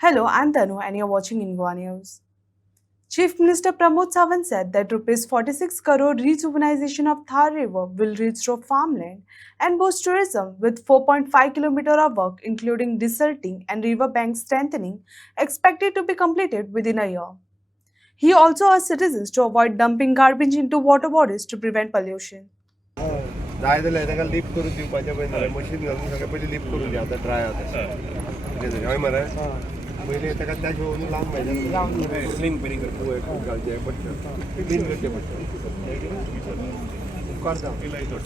Hello, I'm Tanu and you're watching Ingwa News. Chief Minister Pramod Sawant said that Rs 46 crore rejuvenization of Thar River will restore farmland and boost tourism with 4.5 km of work including desilting and riverbank strengthening expected to be completed within a year. He also urged citizens to avoid dumping garbage into water bodies to prevent pollution. जाय जाल्यार ताका lift करून दिवपाचें पळय मरे machine घालून सगळें पयलीं लिफ्ट करून दिया आतां ड्राय आसा तशें हय मरे पयलीं ताका त्या शिवाय लांब पाहिजे क्लीन पयलीं करचें घालचें पडटा क्लीन करचें पडटा उपकारता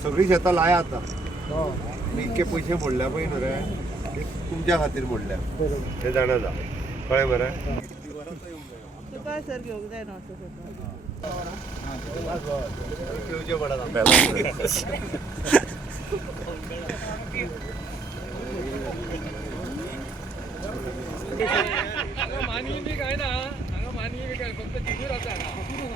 सगळीं शेतां लाया आतां आनी इतके पयशे मोडल्या पळय न्हू रे तुमच्या खातीर मोडल्या हें जाणा जा कळ्ळें मरे तुका सर घेवंक जाय न्हू घेवचें पडत मानी बी काय ना हांगा मानी बी काय फक्त तिगूर आसा तिगूर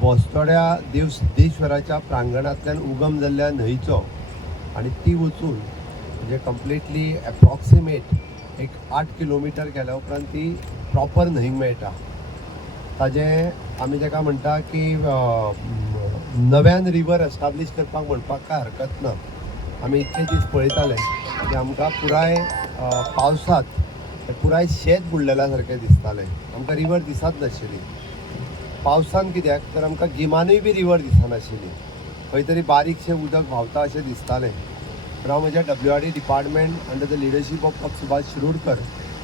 बोस्तोड्या देव सिद्धेश्वराच्या प्रांगणांतल्यान उगम जाल्ल्या न्हंयचो आनी ती वचून म्हणजे कंप्लिटली एप्रॉक्सिमेट एक 8 किलोमिटर केल्या उपरांत ती प्रॉपर न्हंयक मेळटा ताजें आमी ताका म्हणटा की नव्यान रिवर एस्टाब्लीश करपाक म्हणपाक काय हरकत ना आमी इतके दीस पळयताले की आमकां पुराय पावसांत पुराय शेत बुडलेल्या सारकें दिसतालें आमकां रिवर दिसत नाशिल्ली पावसान कित्याक तर आमकां गिमानूय बी रिवर दिसनाशिल्ली खंय तरी बारीकशें उदक व्हांवता अशें दिसतालें तर हांव म्हज्या WRD department under the leadership of Subhash Shirodkar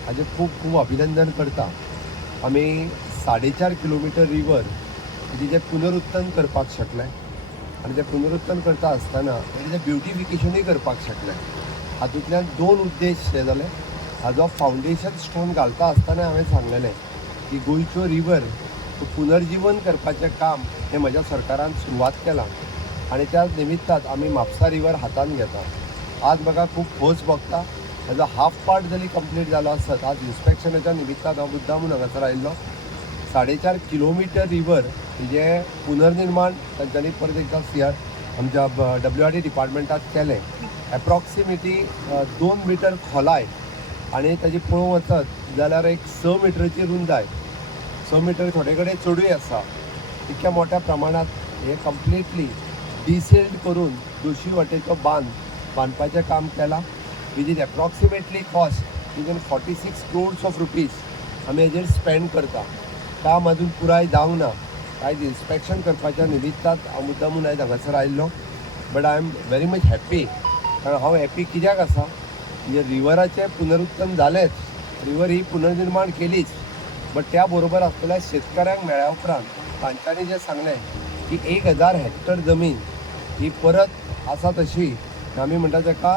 हाजें खूब खूब अभिनंदन करता आमी 4.5 किलोमिटर रिवर तिजें पुनरुत्थन करपाक शकले आनी तें पुनरुत्थन करता आसतना तेजें ब्युटिफिकेशनूय करपाक शकले हातूंतल्यान 2 उद्देश हे जाले हाजो फावंडेशन स्टोन घालता आसतना हांवें सांगलेलें की गोंयच्यो रिवर पुनर्जीवन करपाचें काम हें म्हज्या सरकारान सुरवात केलां आनी त्या निमित्तान आमी म्हापसा रिवर हातान घेता आज म्हाका खूब खोस भोगता हेजो हाफ पार्ट जरी कंप्लीट जालो आसत आज इन्स्पेक्शनाच्या निमित्तान हांव मुद्दामून हांगासर आयिल्लो 4.5 किलोमिटर रिवर हेजें पुनर्निर्माण तांच्यांनी परत एकदा आमच्या WRD डिपार्टमेंटात केलें एप्रॉक्सिमेटली 2 मिटर खोलाय आनी ताजी पळोवंक वचत जाल्यार एक 6 मिटरची रुंदाय 6 मिटर थोडे कडेन चडूय आसा इतक्या मोठ्या प्रमाणात हे कंप्लिटली डिसेल्ड करून दोशी वाटेचो बांदपाचें काम केलां which is approximately cost even 46 crores of rupees आमी हेजेर स्पेंड करता काम अजून पुराय जावंक ना कांयच इन्स्पेक्शन करपाच्या निमित्तान हांव मुद्दामून आयज हांगासर आयिल्लो but I am very much happy कारण हांव हॅप्पी कित्याक आसा म्हणजे रिवराचें पुनरुत्थन जालेंच रिवर ही पुनर्निर्माण केलीच बट त्या बरोबर आसलेल्या शेतकऱ्यांक मेळ्ळ्या उपरांत तांच्यांनी जें सांगलें की 1000 हेक्टर जमीन ही परत आसा तशी आमी म्हणटा ताका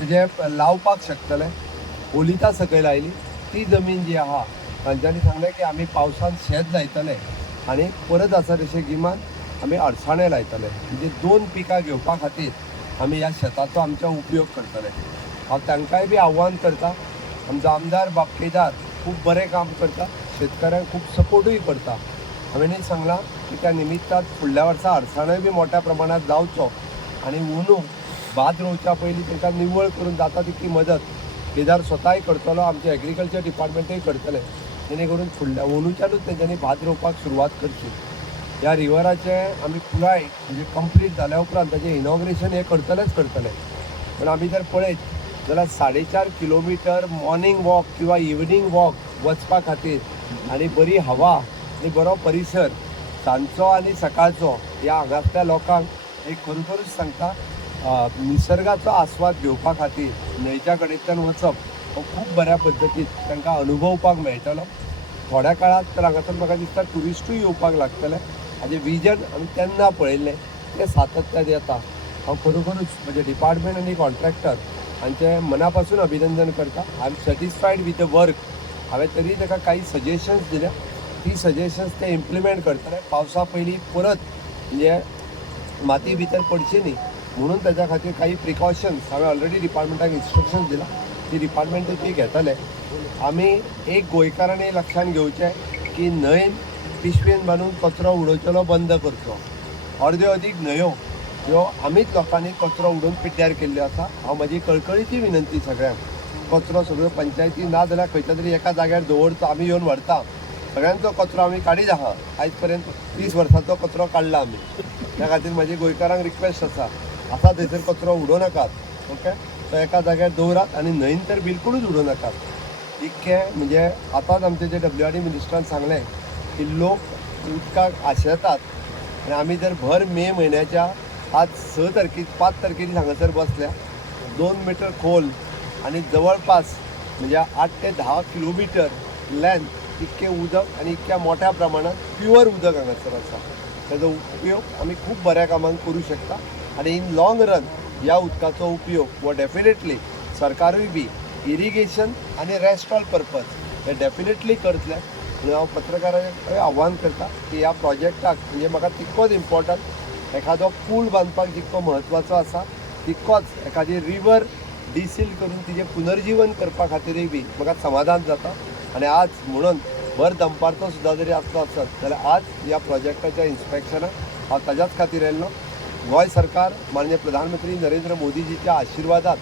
तेजें लावपाक शकतले ओलिता सकयल आयली ती जमीन जी आहा तांच्यांनी सांगलें की आमी पावसान शेत लायतले आनी परत आसा तशें गिमान आमी अडसाणें लायतले म्हणजे 2 पिकां घेवपा खातीर आमी ह्या शेताचो आमच्या उपयोग करतले हांव तांकांय बी आव्हान करता आमचो आमदार बापकेदार खूब बरें काम करता शेतकऱ्यांक खूब सपोर्टूय करता हांवेंनी सांगलां की त्या निमित्तान फुडल्या वर्सा अडसाणोय बी मोठ्या प्रमाणात जावचो आनी अंदू भात रोवच्या पयलीं तांकां निवळ करून जाता तितली मदत केदार स्वताय करतलो आमचे एग्रीकल्चर डिपार्टमेंटूय करतले जेणे करून फुडल्या अंदूच्यानूच तेंच्यांनी भात रोवपाक सुरवात करची ह्या रिवराचें आमी पुराय म्हणजे कंप्लीट जाल्या उपरांत ताचें इनॉग्रेशन हे करतलेच करतले पण आमी जर पळयत जाल्यार 4.5 किलोमिटर मॉर्निंग वॉक किंवा इवनिंग वॉक वचपा खातीर आणि बरी हवा आणि बरो परिसर सांजचो आणि सकाळचो ह्या हांगातल्या लोकांक एक खरोखरूच सांगता निसर्गाचो आस्वाद घेवपा खातीर न्हंयच्या कडेच्यान वचप हो खूब बऱ्या पद्दतीन तांकां अनुभवपाक मेळटलो. थोड्या काळात तर हांगासर म्हाका दिसता ट्युरिस्टूय येवपाक लागतले. हाजें विजन आमी तेन्ना पळयल्लें तें सातत्यान येता. हांव खरोखरूच म्हजे डिपार्टमेंट आनी कॉन्ट्रॅक्टर हांचें मना पासून अभिनंदन करता. I am satisfied with the work. हांवें तरी ताका काही सजेशन्स दिल्या. ती सजेशन्स ते इम्प्लिमेंट करतले. पावसा पयलीं परत म्हणजे माती भितर पडची न्ही म्हणून ताच्या खातीर काही प्रिकॉशन्स हांवें ऑलरेडी डिपार्टमेंटाक इन्स्ट्रक्शन्स दिला. ती डिपार्टमेंट ती घेतले. आमी एक गोंयकारांनी लक्षांत घेवचें की न्हंयन पिशवेन बांदून कचरो उडोवचो बंद करचो. अर्द्यो अदीक न्हंयो ह्यो आमीच लोकांनी कचरो उडोवन पिड्ड्यार केल्ल्यो आसा. हांव म्हाजी कळकळीची विनंती सगळ्यांक, कचरो सगळ्यो पंचायती ना जाल्यार खंयच्या तरी एका जाग्यार दवरता, आमी येवन व्हरता. सगळ्यांचो कचरो आमी काडीत आहा. आयज पर्यंत 30 वर्सांचो कचरो काडला आमी. त्या खातीर म्हाजी गोंयकारांक रिक्वेस्ट आसा थंयसर कचरो उडोव नाकात. ओके, तो एका जाग्यार दवरात आनी न्हंयन तर बिलकुलूच उडोव नाकात. इतकें म्हणजे आतांच आमचे जे WRD मिनिस्टरान सांगलें की लोक उदकाक आशेतात आनी आमी जर भर मे म्हयन्याच्या आज 5 तारखेक हांगासर बसल्या 2 मीटर खोल आणि जवळपास म्हणजे 8 ते 10 किलोमिटर लेंथ इतकें उदक आनी इतक्या मोठ्या प्रमाणात प्युअर उदक हांगासर आसा. ताजो उपयोग आमी खूब बऱ्या कामांक करूं शकता आनी इन लॉंग रन ह्या उदकाचो उपयोग हो डेफिनेटली सरकारूय बी इरिगेशन आनी रेस्ट ऑल पर्पज हे डेफिनेटली करतले. म्हणून हांव पत्रकारांक आव्हान करता की ह्या प्रोजेक्टाक म्हणजे म्हाका तितकोच इम्पॉर्टंट एखादो पूल बांदपाक जितको म्हत्वाचो आसा तितकोच एखादी रिवर डिसील करून तिजें पुनर्जीवन करपा खातीरय बी म्हाका समाधान जाता. आनी आज म्हणून भर दनपारचो सुद्दां जरी आसलो आसत जाल्यार आज ह्या प्रोजेक्टाच्या इन्स्पेक्शनाक हांव ताज्याच खातीर येयल्लो. गोंय सरकार माननीय प्रधानमंत्री नरेंद्र मोदीजीच्या आशिर्वादात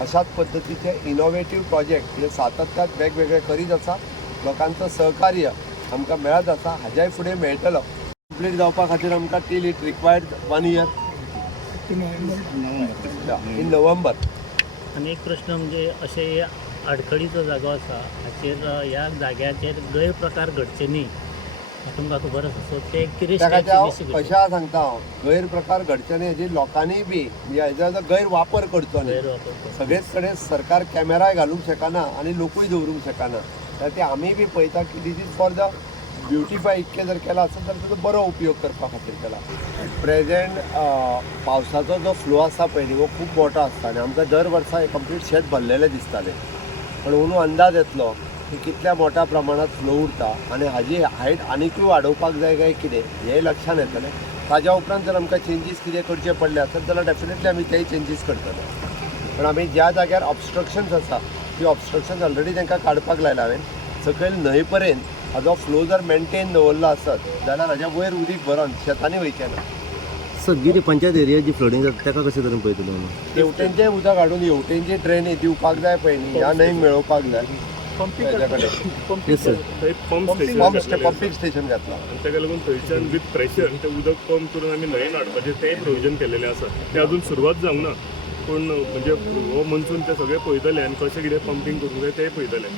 अशाच पद्दतीचे इनोवेटीव प्रोजेक्ट हे सातत्यात वेगवेगळे करीत आसा. लोकांचं सहकार्य आमकां मेळत आसा. हाज्याय फुडें मेळटलो. कंप्लीट जावपा खातीर आमकां till it required 1 year in November. आनी एक प्रश्न म्हणजे अशे आडखळीचो जागो आसा हाचेर ह्या जाग्याचेर गैरप्रकार घडचे न्ही तुमकां खबर आसा. सो ते कितें कशा सांगता हांव गैरप्रकार घडचे न्ही हेजी लोकांनी बी म्हणजे हेजो गैरवापर करचो न्ही. सगळेच कडेन सरकार कॅमेराय घालूंक शकना आनी लोकूय दवरूंक शकना. तर ते आमी बी पळयता की this is for the beautify. इतकें जर केला आसत जाल्यार ताजो बरो उपयोग करपा खातीर केला. प्रेझेंट पावसाचो जो फ्लो आसा पळय न्ही हो खूब मोठो आसता आनी आमकां दर वर्सा हे कंप्लीट शेत भरलेलें दिसतालें. पण अंदू अंदाज येतलो की कितल्या मोठ्या प्रमाणात फ्लो उरता आनी हाजी हायट आनीकूय वाडोवपाक जाय काय कितें हें लक्षांत येतलें. ताज्या उपरांत जर आमकां चेंजीस कितें करचे पडले आसत जाल्यार डेफिनेटली आमी तेय चेंजीस करतले. पण आमी ज्या जाग्यार ऑब्स्ट्रक्शन्स आसा ती ऑब्स्ट्रक्शन्स ऑलरेडी तांकां काडपाक लायला हांवें. सकयल न्हंय पर्यंत हाजो फ्लो जर मेनटेन दवरलो आसत जाल्यार हाज्या वयर उदीक भरोन शेतांनी वयचें ना. सगळी पंचायत एरिया जी फ्लडिंग जाता ताका कशें तरेन पळयतलो हेवटेंचें उदक हाडून हेवटेंची ड्रेन दिवपाक जाय पळय न्ही ह्या न्हंयक मेळोवपाक जाय. ताच्या कडेन पंपींग स्टेशन घातला ताका लागून थंयच्यान विथ प्रेशर तें उदक पंप करून आमी न्हंयेन हाडपाचें तेंय प्रोविजन केलेलें आसा. तें अजून सुरवात जावंक ना. पूण म्हणजे हो मनसून ते सगळे पळयतले आनी कशें कितें पंपींग करूंक जाय तेंय पळयतले.